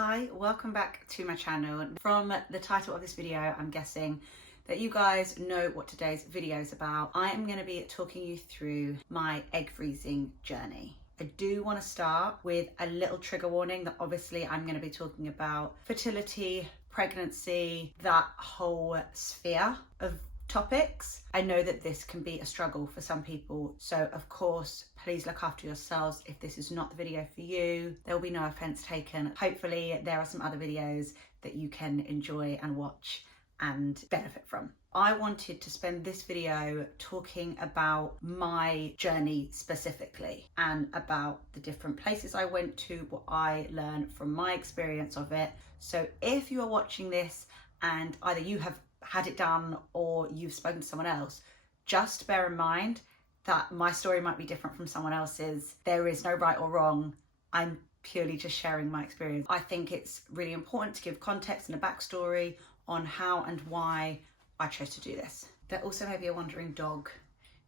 Hi, welcome back to my channel. From the title of this video, I'm guessing that you guys know what today's video is about. I am going to be talking you through my egg freezing journey. I do want to start with a little trigger warning that obviously I'm going to be talking about fertility, pregnancy, that whole sphere of topics. I know that this can be a struggle for some people, so of course please look after yourselves. If this is not the video for you, there will be no offense taken. Hopefully there are some other videos that you can enjoy and watch and benefit from. I wanted to spend this video talking about my journey specifically and about the different places I went to, what I learned from my experience of it. So if you are watching this and either you have had it done or you've spoken to someone else, just bear in mind that my story might be different from someone else's. There is no right or wrong. I'm purely just sharing my experience. I think it's really important to give context and a backstory on how and why I chose to do this. There also may be a wandering dog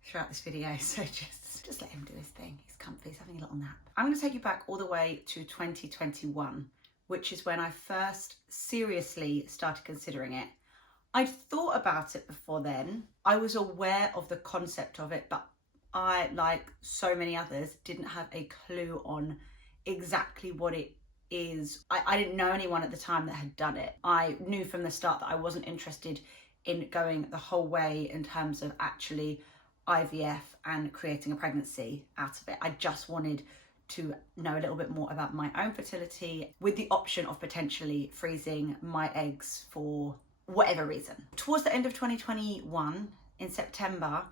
throughout this video, so just let him do his thing. He's comfy, he's having a little nap. I'm going to take you back all the way to 2021, which is when I first seriously started considering it. I'd thought about it before then. I was aware of the concept of it, but I, like so many others, didn't have a clue on exactly what it is. I didn't know anyone at the time that had done it. I knew from the start that I wasn't interested in going the whole way in terms of actually IVF and creating a pregnancy out of it. I just wanted to know a little bit more about my own fertility with the option of potentially freezing my eggs for whatever reason. Towards the end of 2021, in September,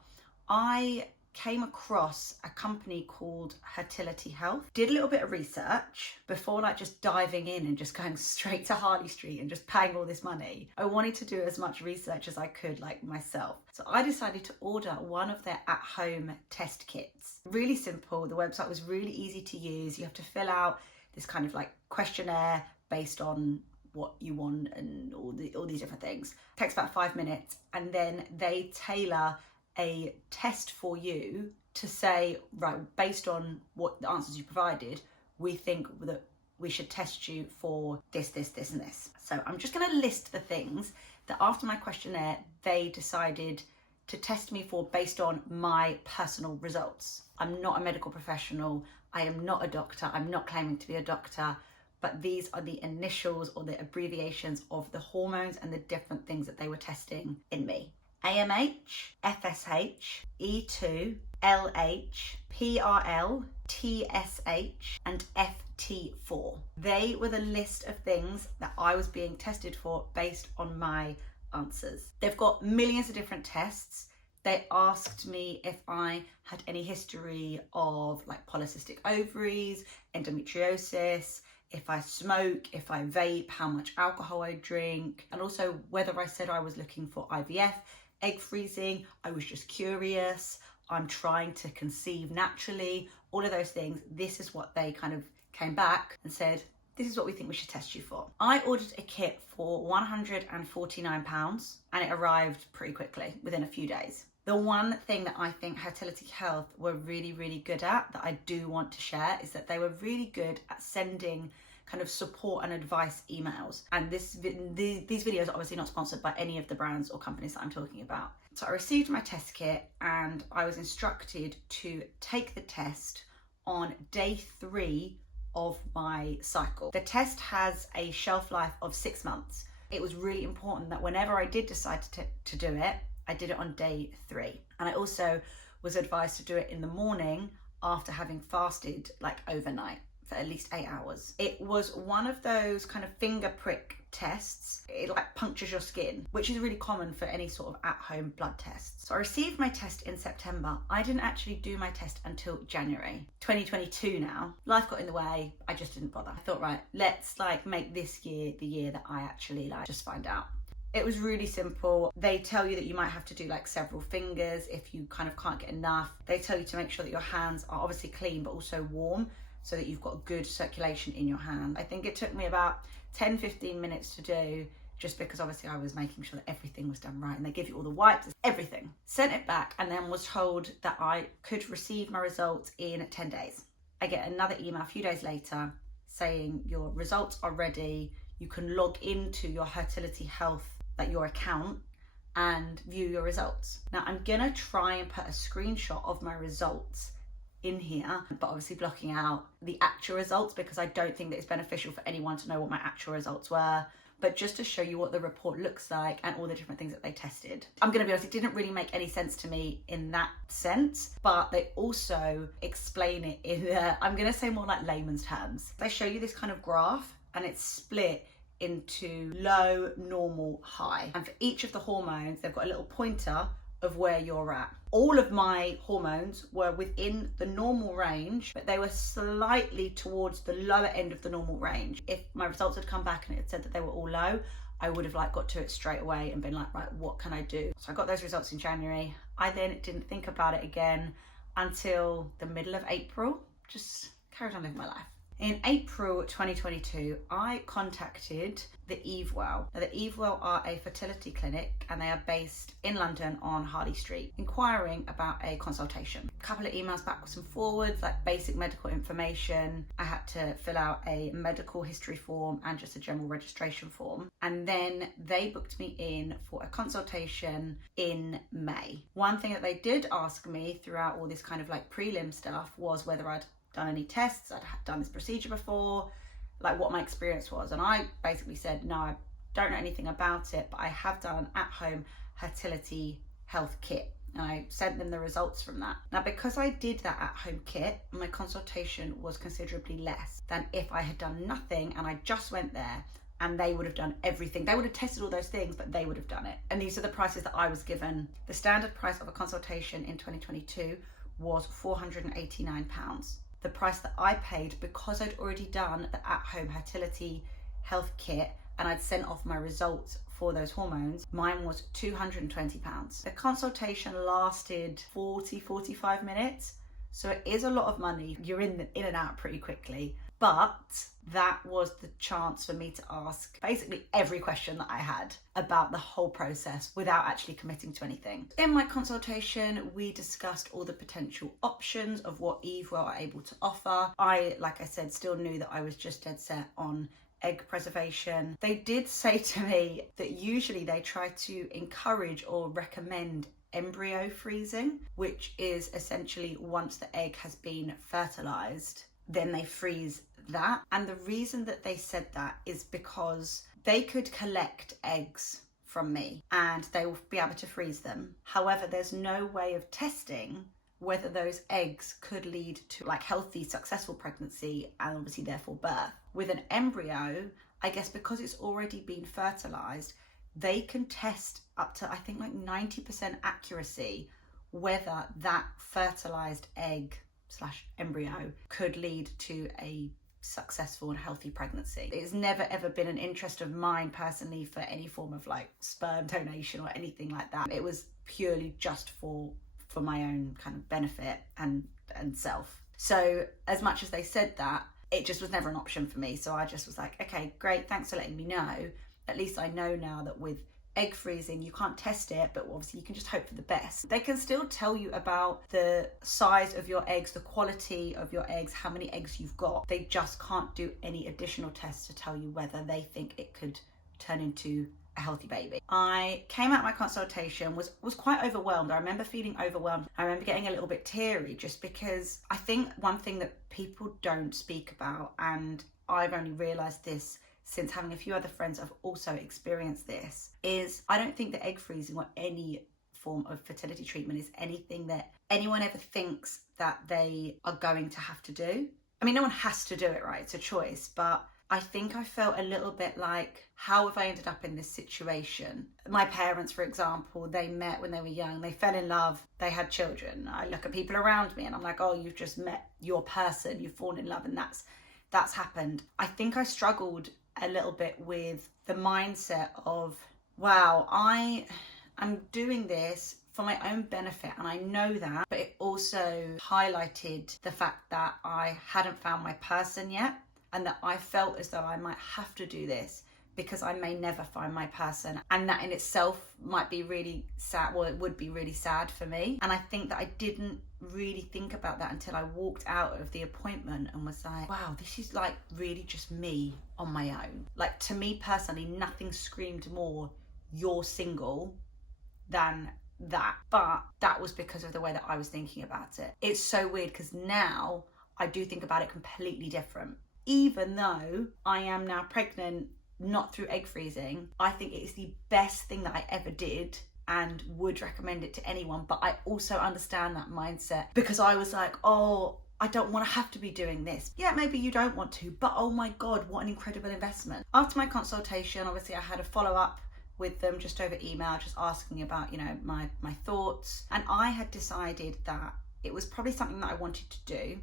I came across a company called Fertility. Did a little bit of research before just diving in and just going straight to Harley Street and just paying all this money. I wanted to do as much research as I could myself. So I decided to order one of their at-home test kits. Really simple. The website was really easy to use. You have to fill out this kind of questionnaire based on what you want and all these different things. It takes about 5 minutes, and then they tailor a test for you to say, right, based on what the answers you provided, we think that we should test you for this, this, this, and this. So I'm just going to list the things that after my questionnaire, they decided to test me for based on my personal results. I'm not a medical professional. I am not a doctor. I'm not claiming to be a doctor. But these are the initials or the abbreviations of the hormones and the different things that they were testing in me. AMH, FSH, E2, LH, PRL, TSH, and FT4. They were the list of things that I was being tested for based on my answers. They've got millions of different tests. They asked me if I had any history of polycystic ovaries, endometriosis, if I smoke, if I vape, how much alcohol I drink, and also whether I said I was looking for IVF, egg freezing, I was just curious, I'm trying to conceive naturally, all of those things. This is what they kind of came back and said, this is what we think we should test you for. I ordered a kit for £149 and it arrived pretty quickly, within a few days. The one thing that I think Fertility Health were really, really good at that I do want to share is that they were really good at sending kind of support and advice emails. And these videos are obviously not sponsored by any of the brands or companies that I'm talking about. So I received my test kit and I was instructed to take the test on day 3 of my cycle. The test has a shelf life of 6 months. It was really important that whenever I did decide to do it, I did it on day 3. And I also was advised to do it in the morning after having fasted overnight for at least 8 hours. It was one of those kind of finger prick tests. It punctures your skin, which is really common for any sort of at-home blood tests. So I received my test in September. I didn't actually do my test until January 2022 now. Life got in the way. I just didn't bother. I thought, right, let's make this year the year that I actually just find out. It was really simple. They tell you that you might have to do several fingers if you kind of can't get enough. They tell you to make sure that your hands are obviously clean but also warm so that you've got good circulation in your hand. I think it took me about 10-15 minutes to do, just because obviously I was making sure that everything was done right, and they give you all the wipes, everything. Sent it back and then was told that I could receive my results in 10 days. I get another email a few days later saying your results are ready. You can log into your Fertility Health, like your account, and view your results. Now I'm gonna try and put a screenshot of my results in here, but obviously blocking out the actual results because I don't think that it's beneficial for anyone to know what my actual results were, but just to show you what the report looks like and all the different things that they tested. I'm gonna be honest, it didn't really make any sense to me in that sense, but they also explain it in, I'm gonna say more like layman's terms. They show you this kind of graph and it's split into low, normal, high. And for each of the hormones, they've got a little pointer of where you're at. All of my hormones were within the normal range, but they were slightly towards the lower end of the normal range. If my results had come back and it had said that they were all low, I would have like got to it straight away and been like, right, what can I do? So I got those results in January. I then didn't think about it again until the middle of April, just carried on living my life. In April 2022, I contacted the Evewell. Now, the Evewell are a fertility clinic and they are based in London on Harley Street, inquiring about a consultation. A couple of emails backwards and forwards, like basic medical information. I had to fill out a medical history form and just a general registration form. And then they booked me in for a consultation in May. One thing that they did ask me throughout all this kind of like prelim stuff was whether I'd done any tests, I'd done this procedure before, like what my experience was. And I basically said, no, I don't know anything about it, but I have done an at-home fertility health kit. And I sent them the results from that. Now, because I did that at-home kit, my consultation was considerably less than if I had done nothing and I just went there and they would have done everything. They would have tested all those things, but they would have done it. And these are the prices that I was given. The standard price of a consultation in 2022 was £489. The price that I paid, because I'd already done the at-home fertility health kit and I'd sent off my results for those hormones, mine was £220. The consultation lasted 45 minutes. So it is a lot of money. You're in and out pretty quickly. But that was the chance for me to ask basically every question that I had about the whole process without actually committing to anything. In my consultation, we discussed all the potential options of what Evewell are able to offer. I, like I said, still knew that I was just dead set on egg preservation. They did say to me that usually they try to encourage or recommend embryo freezing, which is essentially once the egg has been fertilized, then they freeze that. And the reason that they said that is because they could collect eggs from me and they will be able to freeze them. However, there's no way of testing whether those eggs could lead to like healthy, successful pregnancy and obviously therefore birth. With an embryo, I guess because it's already been fertilized, they can test up to, I think, like 90% accuracy whether that fertilized egg / embryo could lead to a successful and healthy pregnancy. It's never ever been an interest of mine personally for any form of like sperm donation or anything like that. It was purely just for my own kind of benefit and self. So as much as they said that, it just was never an option for me. So I just was like, okay, great, thanks for letting me know. At least I know now that with egg freezing, you can't test it, but obviously you can just hope for the best. They can still tell you about the size of your eggs, the quality of your eggs, how many eggs you've got. They just can't do any additional tests to tell you whether they think it could turn into a healthy baby. I came out of my consultation, was quite overwhelmed. I remember feeling overwhelmed. I remember getting a little bit teary just because I think one thing that people don't speak about, and I've only realized this since having a few other friends have also experienced this, is I don't think that egg freezing or any form of fertility treatment is anything that anyone ever thinks that they are going to have to do. I mean, no one has to do it, right? It's a choice, but I think I felt a little bit like, how have I ended up in this situation? My parents, for example, they met when they were young, they fell in love, they had children. I look at people around me and I'm like, oh, you've just met your person, you've fallen in love, and that's happened. I think I struggled a little bit with the mindset of, wow, I am doing this for my own benefit and I know that, but it also highlighted the fact that I hadn't found my person yet and that I felt as though I might have to do this because I may never find my person. And that in itself might be really sad. Well, it would be really sad for me. And I think that I didn't really think about that until I walked out of the appointment and was like, wow, this is like really just me on my own. Like, to me personally, nothing screamed more you're single than that. But that was because of the way that I was thinking about it. It's so weird because now I do think about it completely different. Even though I am now pregnant, not through egg freezing, I think it is the best thing that I ever did and would recommend it to anyone. But I also understand that mindset because I was like, oh, I don't want to have to be doing this. Yeah, maybe you don't want to, but oh my God, what an incredible investment. After my consultation, obviously I had a follow-up with them just over email, just asking about, you know, my thoughts. And I had decided that it was probably something that I wanted to do,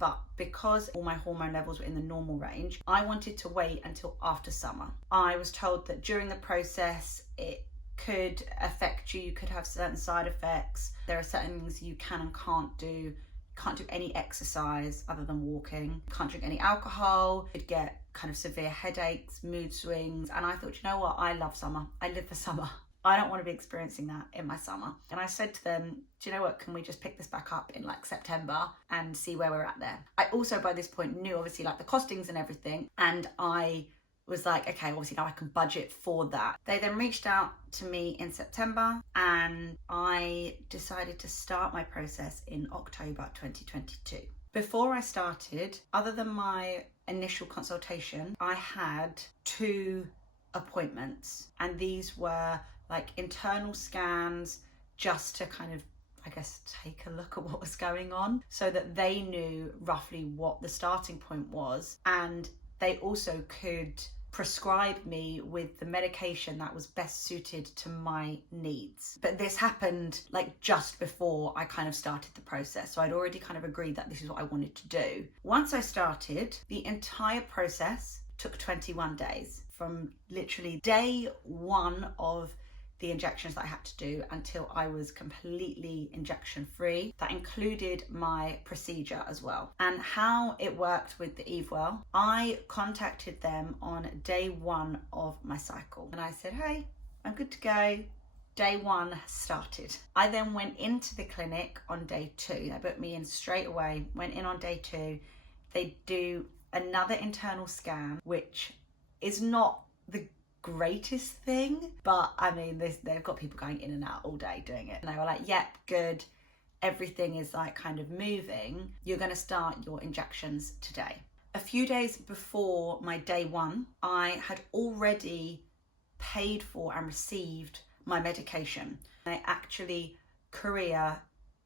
but because all my hormone levels were in the normal range, I wanted to wait until after summer. I was told that during the process, it could affect you. You could have certain side effects. There are certain things you can and can't do. Can't do any exercise other than walking. Can't drink any alcohol. You'd get kind of severe headaches, mood swings. And I thought, you know what? I love summer. I live for summer. I don't want to be experiencing that in my summer. And I said to them, do you know what? Can we just pick this back up in like September and see where we're at there? I also by this point knew obviously like the costings and everything. And I was like, okay, obviously now I can budget for that. They then reached out to me in September and I decided to start my process in October 2022. Before I started, other than my initial consultation, I had 2 appointments, and these were like internal scans just to kind of, I guess, take a look at what was going on so that they knew roughly what the starting point was, and they also could prescribe me with the medication that was best suited to my needs. But this happened like just before I kind of started the process. So I'd already kind of agreed that this is what I wanted to do. Once I started, the entire process took 21 days from literally day 1 of the injections that I had to do until I was completely injection free. That included my procedure as well. And how it worked with the Evewell, I contacted them on day 1 of my cycle and I said, hey, I'm good to go. Day 1 has started. I then went into the clinic on day 2. They booked me in straight away, went in on day 2. They do another internal scan, which is not the greatest thing, but I mean they've got people going in and out all day doing it, and they were like, yep, good, everything is like kind of moving, you're going to start your injections today. A few days before my day 1, I had already paid for and received my medication. They actually courier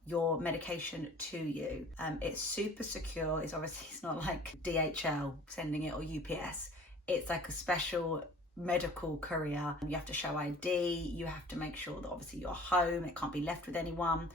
your medication to you. It's super secure. It's obviously, it's not like DHL sending it or UPS. It's like a special medical courier. You have to show ID, you have to make sure that obviously you're home, it can't be left with anyone.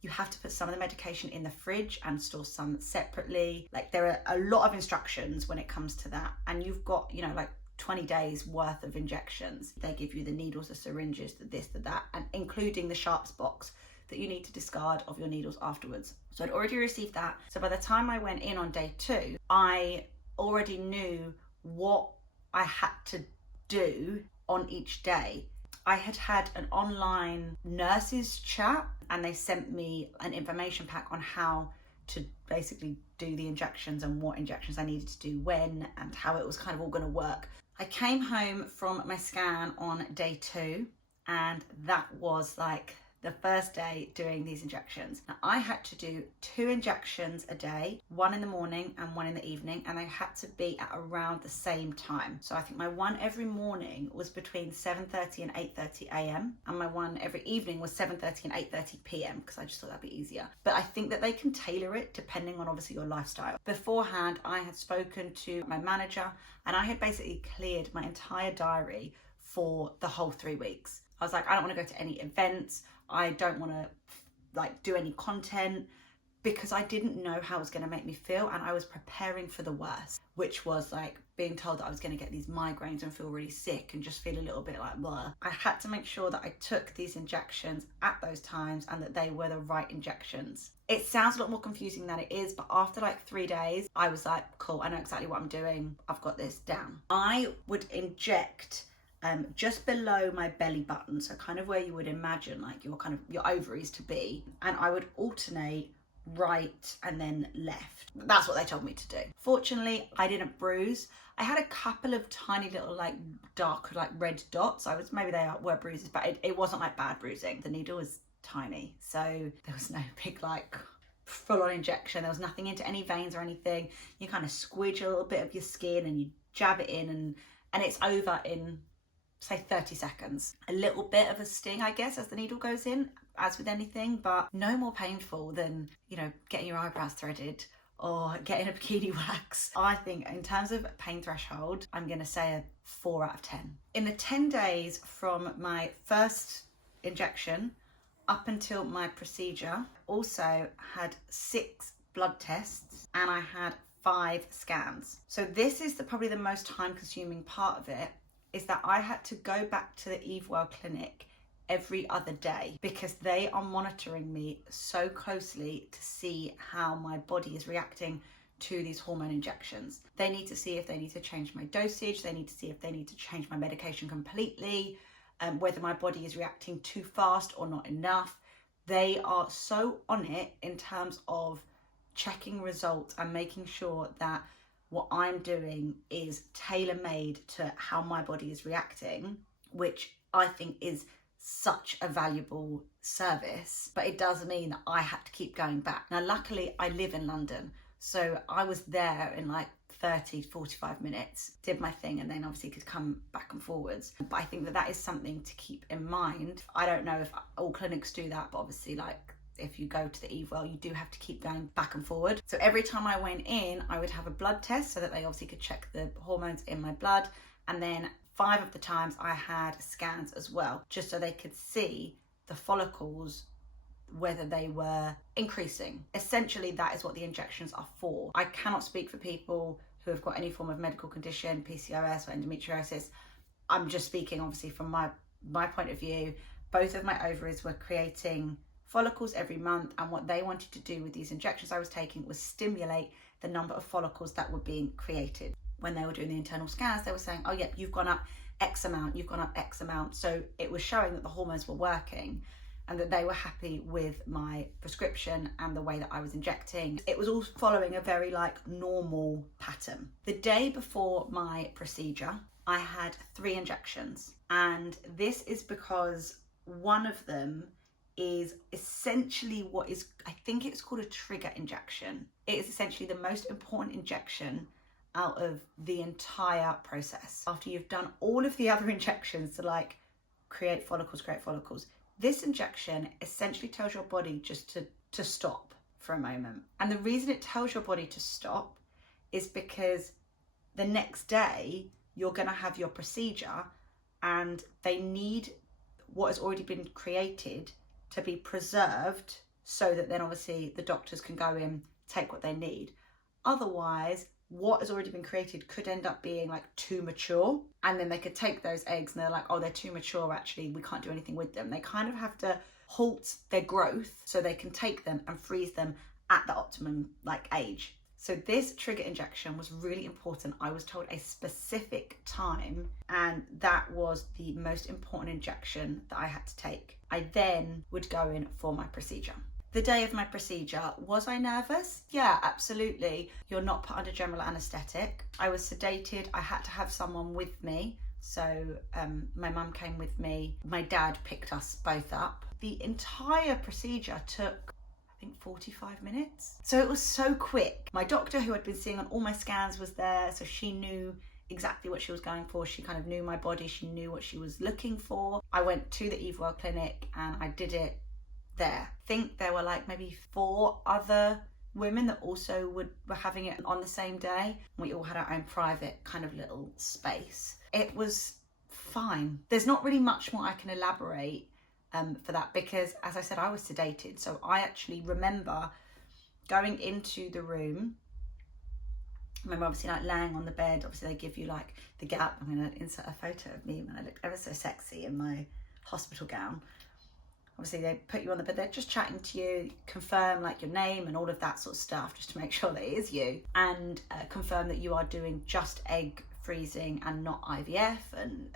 You have to put some of the medication in the fridge and store some separately. Like, there are a lot of instructions when it comes to that, and you've got, you know, like 20 days worth of injections. They give you the needles, the syringes, the this, the that, and including the sharps box that you need to discard of your needles afterwards. So I'd already received that. So by the time I went in on day 2, I already knew what I had to do on each day. I had had an online nurses chat and they sent me an information pack on how to basically do the injections and what injections I needed to do when and how it was kind of all going to work. I came home from my scan on day 2 and that was like the first day doing these injections. Now, I had to do 2 injections a day, 1 in the morning and 1 in the evening, and they had to be at around the same time. So I think my one every morning was between 7:30 and 8:30 a.m. and my one every evening was 7:30 and 8:30 p.m. because I just thought that'd be easier. But I think that they can tailor it depending on obviously your lifestyle. Beforehand, I had spoken to my manager and I had basically cleared my entire diary for the whole 3 weeks. I was like, I don't want to go to any events. I don't want to like do any content because I didn't know how it was going to make me feel, and I was preparing for the worst, which was like being told that I was going to get these migraines and feel really sick and just feel a little bit like blah. I had to make sure that I took these injections at those times and that they were the right injections. It sounds a lot more confusing than it is, but after like 3 days, I was like, cool, I know exactly what I'm doing. I've got this down. I would inject just below my belly button, so kind of where you would imagine like your ovaries to be, and I would alternate right and then left. That's what they told me to do. Fortunately, I didn't bruise. I had a couple of tiny little like dark like red dots. Maybe they were bruises, but it wasn't like bad bruising. The needle was tiny, so there was no big like full-on injection. There was nothing into any veins or anything. You kind of squidge a little bit of your skin and you jab it in, and it's over in say 30 seconds. A little bit of a sting, I guess, as the needle goes in, as with anything, but no more painful than, you know, getting your eyebrows threaded or getting a bikini wax. I think in terms of pain threshold, I'm going to say a 4 out of 10. In the 10 days from my first injection up until my procedure, also had 6 blood tests and I had 5 scans. So this is probably the most time consuming part of it, is that I had to go back to the Evewell clinic every other day because they are monitoring me so closely to see how my body is reacting to these hormone injections. They need to see if they need to change my dosage, they need to see if they need to change my medication completely, whether my body is reacting too fast or not enough. They are so on it in terms of checking results and making sure that what I'm doing is tailor-made to how my body is reacting, which I think is such a valuable service. But it does mean that I had to keep going back. Now, luckily, I live in London, so I was there in like 30 to 45 minutes, did my thing, and then obviously could come back and forwards. But I think that is something to keep in mind. I don't know if all clinics do that, but obviously, like, if you go to the Evewell, you do have to keep going back and forward. So every time I went in, I would have a blood test so that they obviously could check the hormones in my blood. And then 5 of the times I had scans as well, just so they could see the follicles, whether they were increasing. Essentially, that is what the injections are for. I cannot speak for people who have got any form of medical condition, PCOS or endometriosis. I'm just speaking obviously from my point of view. Both of my ovaries were creating follicles every month, and what they wanted to do with these injections I was taking was stimulate the number of follicles that were being created. When they were doing the internal scans, they were saying, oh yeah, you've gone up X amount, you've gone up X amount. So it was showing that the hormones were working and that they were happy with my prescription and the way that I was injecting. It was all following a very like normal pattern. The day before my procedure, I had 3 injections, and this is because one of them is essentially what is, I think it's called a trigger injection. It is essentially the most important injection out of the entire process. After you've done all of the other injections to like create follicles, this injection essentially tells your body just to stop for a moment. And the reason it tells your body to stop is because the next day you're gonna have your procedure and they need what has already been created to be preserved so that then obviously the doctors can go in, take what they need. Otherwise, what has already been created could end up being like too mature, and then they could take those eggs and they're like, oh, they're too mature, actually, we can't do anything with them. They kind of have to halt their growth so they can take them and freeze them at the optimum like age. So this trigger injection was really important. I was told a specific time, and that was the most important injection that I had to take. I then would go in for my procedure. The day of my procedure, was I nervous? Yeah, absolutely. You're not put under general anaesthetic. I was sedated. I had to have someone with me. So my mum came with me. My dad picked us both up. The entire procedure took, I think, 45 minutes. So it was so quick. My doctor, who I'd been seeing on all my scans, was there. So she knew exactly what she was going for. She kind of knew my body. She knew what she was looking for. I went to the Evewell clinic and I did it there. I think there were like maybe 4 other women that also were having it on the same day. We all had our own private kind of little space. It was fine. There's not really much more I can elaborate for that, because as I said, I was sedated. So I actually remember going into the room, I remember obviously like laying on the bed, obviously they give you like the gap. I'm going to insert a photo of me when I looked ever so sexy in my hospital gown. Obviously they put you on the bed, they're just chatting to you, confirm like your name and all of that sort of stuff, just to make sure that it is you, and confirm that you are doing just egg freezing and not IVF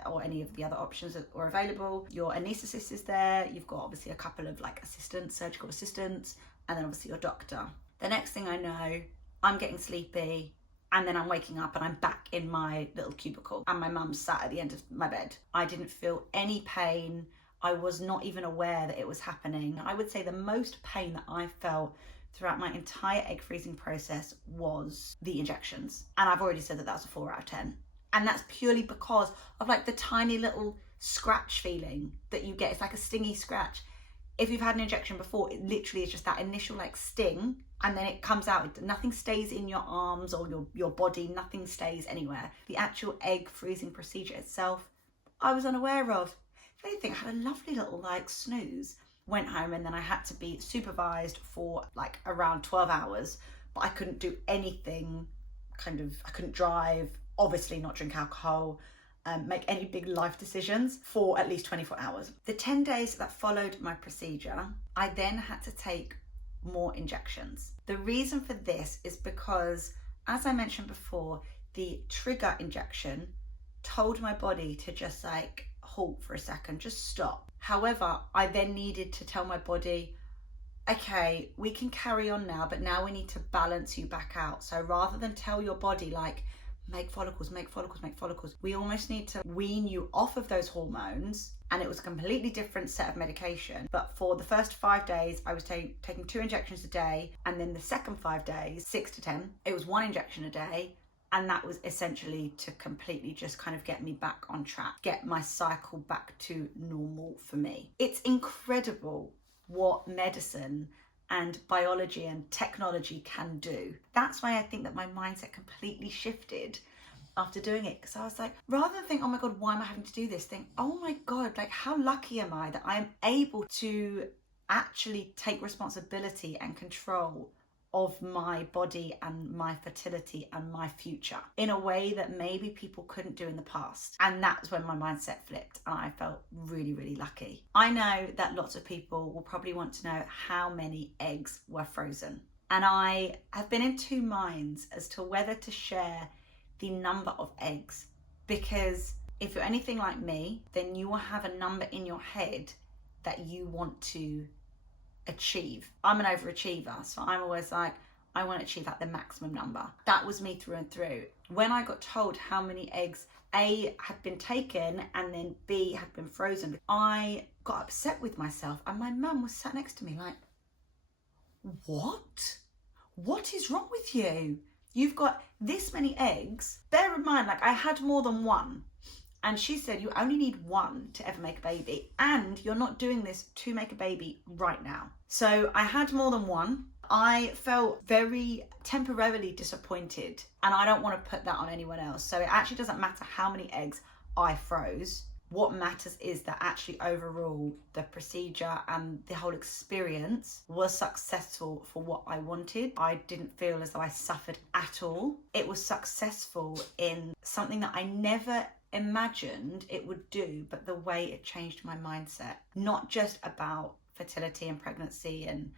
or any of the other options that are available. Your anaesthetist is there, you've got obviously a couple of like assistants, surgical assistants, and then obviously your doctor. The next thing I know, I'm getting sleepy, and then I'm waking up and I'm back in my little cubicle and my mum's sat at the end of my bed. I didn't feel any pain. I was not even aware that it was happening. I would say the most pain that I felt throughout my entire egg freezing process was the injections. And I've already said that that's a 4 out of 10. And that's purely because of like the tiny little scratch feeling that you get. It's like a stingy scratch. If you've had an injection before, it literally is just that initial like sting, and then it comes out. Nothing stays in your arms or your body, nothing stays anywhere. The actual egg freezing procedure itself, I was unaware of. If anything, I had a lovely little like snooze. Went home, and then I had to be supervised for like around 12 hours, but I couldn't do anything, I couldn't drive, obviously not drink alcohol, make any big life decisions for at least 24 hours. The 10 days that followed my procedure, I then had to take more injections. The reason for this is because, as I mentioned before, the trigger injection told my body to just like halt for a second, just stop. However, I then needed to tell my body, okay, we can carry on now, but now we need to balance you back out. So rather than tell your body like, make follicles, make follicles, make follicles, we almost need to wean you off of those hormones. And it was a completely different set of medication. But for the first 5 days, I was taking 2 injections a day. And then the second 5 days, 6 to 10, it was 1 injection a day. And that was essentially to completely just kind of get me back on track, get my cycle back to normal for me. It's incredible what medicine and biology and technology can do. That's why I think that my mindset completely shifted after doing it, because I was like, rather than think, oh my God, why am I having to do this thing? Oh my God, like how lucky am I that I'm able to actually take responsibility and control of my body and my fertility and my future in a way that maybe people couldn't do in the past. And that's when my mindset flipped, and I felt really, really lucky. I know that lots of people will probably want to know how many eggs were frozen. And I have been in 2 minds as to whether to share the number of eggs, because if you're anything like me, then you will have a number in your head that you want to achieve. I'm an overachiever, so I'm always like, I want to achieve like the maximum number. That was me through and through. When I got told how many eggs A had been taken and then B had been frozen, I got upset with myself, and my mum was sat next to me like, what is wrong with you? You've got this many eggs. Bear in mind, like I had more than 1. And she said, you only need 1 to ever make a baby. And you're not doing this to make a baby right now. So I had more than 1. I felt very temporarily disappointed. And I don't want to put that on anyone else. So it actually doesn't matter how many eggs I froze. What matters is that actually overall the procedure and the whole experience was successful for what I wanted. I didn't feel as though I suffered at all. It was successful in something that I never imagined it would do, but the way it changed my mindset, not just about fertility and pregnancy and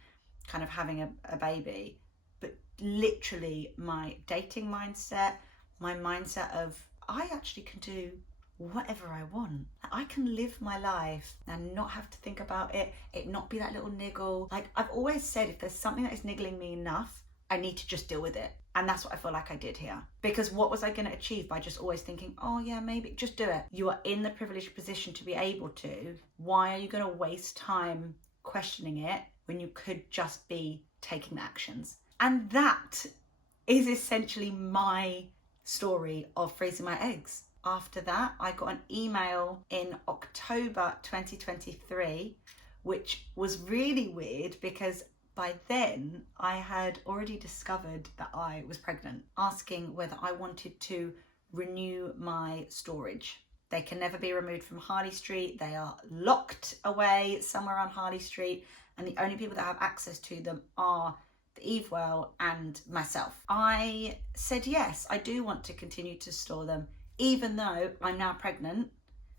kind of having a baby, but literally my dating mindset, my mindset of I actually can do whatever I want. I can live my life and not have to think about it not be that little niggle. Like I've always said, if there's something that is niggling me enough, I need to just deal with it. And that's what I feel like I did here. Because what was I going to achieve by just always thinking, oh yeah, maybe just do it? You are in the privileged position to be able to. Why are you going to waste time questioning it when you could just be taking the actions? And that is essentially my story of freezing my eggs. After that, I got an email in October 2023, which was really weird because by then, I had already discovered that I was pregnant, asking whether I wanted to renew my storage. They can never be removed from Harley Street. They are locked away somewhere on Harley Street, and the only people that have access to them are the Eve Well and myself. I said yes, I do want to continue to store them, even though I'm now pregnant,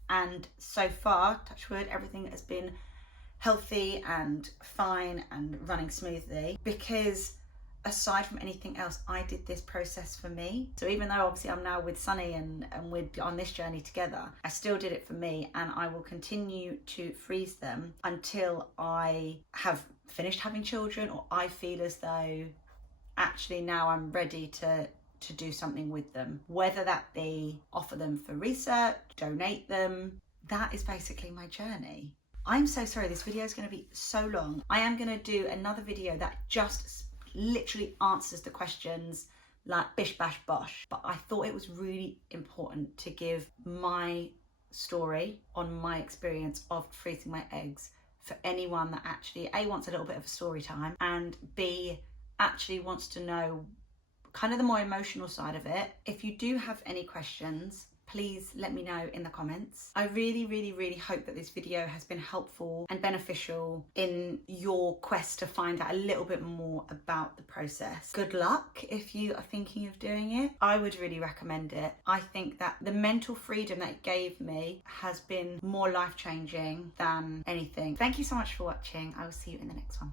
and so far, touch wood, everything has been healthy and fine and running smoothly, because aside from anything else, I did this process for me. So even though obviously I'm now with Sunny and we're on this journey together, I still did it for me, and I will continue to freeze them until I have finished having children, or I feel as though actually now I'm ready to do something with them, whether that be offer them for research, donate them. That is basically my journey. I'm so sorry, this video is going to be so long. I am going to do another video that just literally answers the questions like bish bash bosh, but I thought it was really important to give my story on my experience of freezing my eggs for anyone that actually A, wants a little bit of a story time, and B, actually wants to know kind of the more emotional side of it. If you do have any questions, please let me know in the comments. I really hope that this video has been helpful and beneficial in your quest to find out a little bit more about the process. Good luck if you are thinking of doing it. I would really recommend it. I think that the mental freedom that it gave me has been more life-changing than anything. Thank you so much for watching. I will see you in the next one.